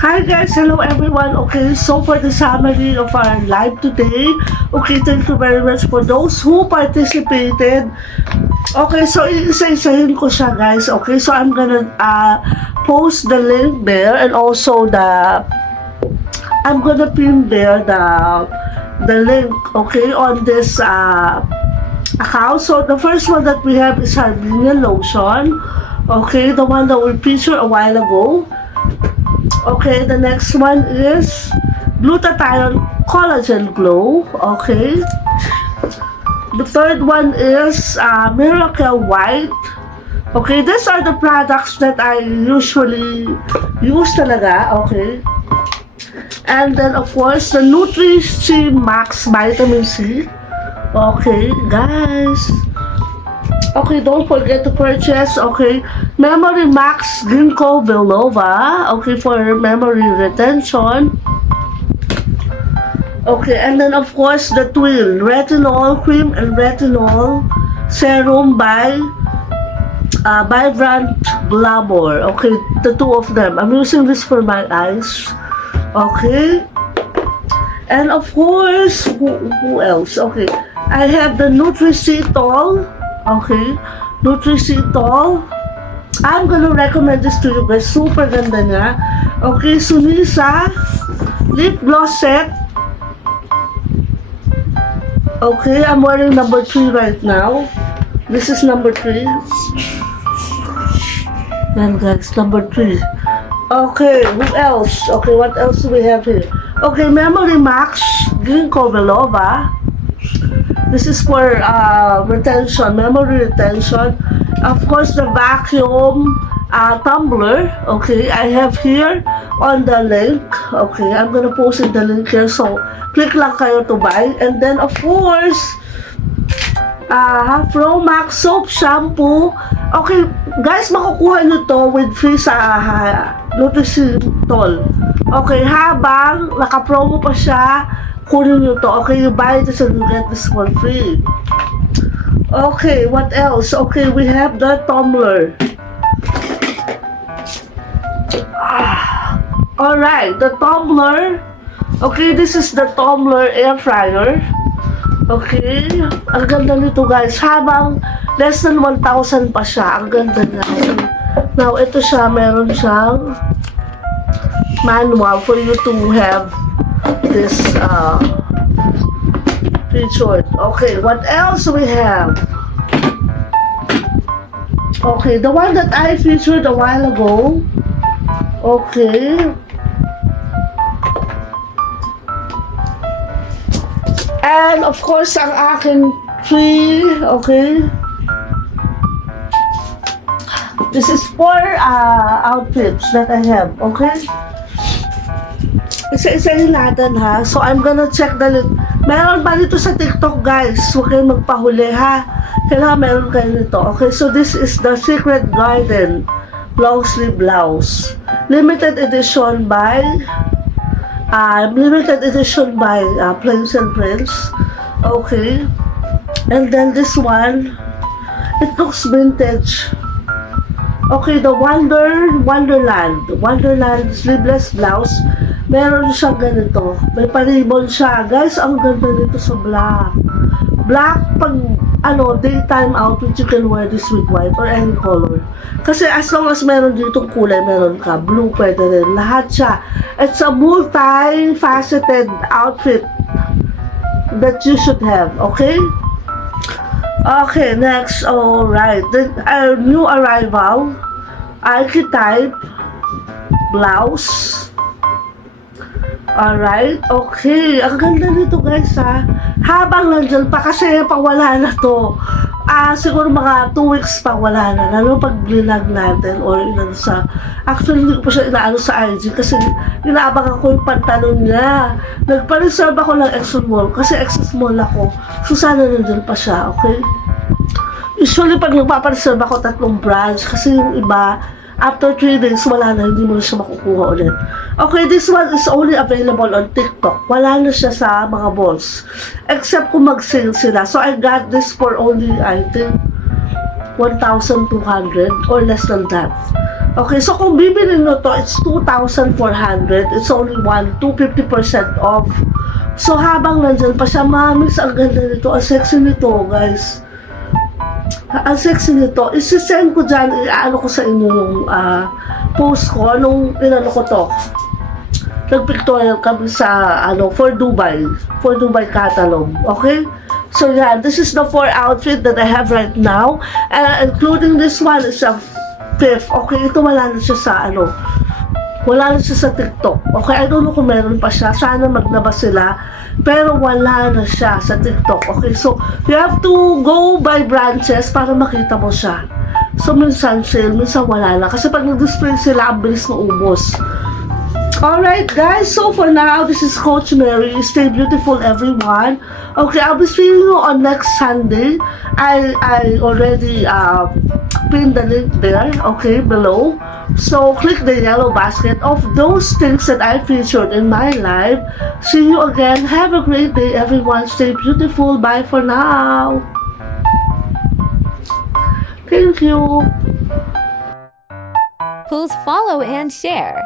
Hi guys, hello everyone. Okay, so for the summary of our live today, okay, thank you very much for those who participated. Okay, so isa-isahin ko siya guys. Okay, so I'm gonna post the link there, and also I'm gonna pin there the link, okay, on this account. So the first one that we have is Harbinia Lotion. Okay, the one that we featured a while ago. Okay, the next one is Glutathione Collagen Glow. Okay. The third one is Miracle White. Okay, these are the products that I usually use talaga. Okay. And then, of course, the Nutri-C Max Vitamin C. Okay, guys. Okay, don't forget to purchase, okay, Memory Max Ginkgo Biloba, okay, for memory retention. Okay, and then of course the twin retinol cream and retinol serum by Vibrant Glamour. Okay, the two of them. I'm using this for my eyes. Okay, and of course, who else? Okay, I have the Nutri-C-Tol. Okay, Nutri-C-Tol. I'm gonna recommend this to you guys. Super ganda niya. Okay, Sunisa lip gloss set. Okay, I'm wearing number 3 right now. This is number 3. Yan guys, number 3. Okay, who else? Okay, what else do we have here? Okay, Memory Max Ginkgo Biloba. This is for retention, memory retention. Of course, the vacuum tumbler. Okay, I have here on the link. Okay, I'm gonna post in the link here. So, click lang kayo to buy. And then, of course, Pro Max Soap Shampoo. Okay, guys, makukuha nyo to with free sa Nutri-C-Tol. Okay, habang naka-promo pa siya, kunin nyo to. Okay, you buy this and you get this for free. Okay, what else? Okay, we have the tumbler. Alright, the tumbler. Okay, this is the tumbler air fryer. Okay, ang ganda nito guys. Habang less than 1,000 pa siya, ang ganda niya. Now, ito siya, meron siyang manual for you to have this featured. Okay, what else we have? Okay, the one that I featured a while ago. Okay. And of course, ang aking tree. Okay. This is 4 outfits that I have. Okay. Isa-isahin natin ha. So, I'm gonna check the link. Meron ba nito sa TikTok guys? Huwag kayong magpahuli ha. Kailangan meron kayo nito. Okay, so this is the Secret Garden long sleeve blouse. Limited edition by Plains and Prince. Okay. And then this one, it looks vintage. Okay, the Wonderland sleeveless blouse. Meron siyang ganito. May pa-ribbon siya. Guys, ang ganda nito sa black. Black, pag daytime outfit, you can wear this with white or any color. Kasi as long as meron ditong kulay, meron ka. Blue, pwede rin. Lahat siya. It's a multi-faceted outfit that you should have. Okay? Okay, next. Alright. Then, our new arrival. Archetype blouse. Alright, okay. Ang ganda nito guys ha. Habang nandyan pa, kasi pag wala na to, siguro mga 2 weeks pa wala na. Lalo pag blinag natin or ilan sa, actually hindi ko pa siya inaano sa IG kasi inaabang ako yung pantalon niya. Nagpa-reserve ako ng extra small kasi extra small ako. So sana nandyan pa siya, okay? Usually pag nagpa-reserve ako 3 branch kasi yung iba, after 3 days, wala na, hindi mo na siya makukuha ulit. Okay, this one is only available on TikTok. Wala na siya sa mga malls. Except kung mag-sale sila. So, I got this for only, I think, 1,200 or less than that. Okay, so kung bibili nyo to, it's 2,400. It's only 250% off. So habang nandyan pa siya, mamis, ang ganda nito. Ang sexy nito, guys. Ang sexy nito. Isisend ko dyan, iaano ko sa inyo yung post ko, nung inano ko to. Nag-pictorial kami sa, for Dubai catalog. Okay? So yeah, this is the 4 outfit that I have right now. Including this one is a fifth. Okay, ito wala na siya sa wala na siya sa TikTok. Okay, I don't know kung meron pa siya. Sana maglabas sila. Pero wala na siya sa TikTok. Okay, so you have to go by branches para makita mo siya. So minsan sale, minsan wala na. Kasi pag nag-display sila, ang bilis na ubos. Alright guys, so for now, this is Coach Mary. Stay beautiful everyone. Okay, I'll be seeing you on next Sunday. I already pinned the link there, okay, below. So click the yellow basket of those things that I featured in my live. See you again. Have a great day everyone. Stay beautiful. Bye for now. Thank you. Please follow and share.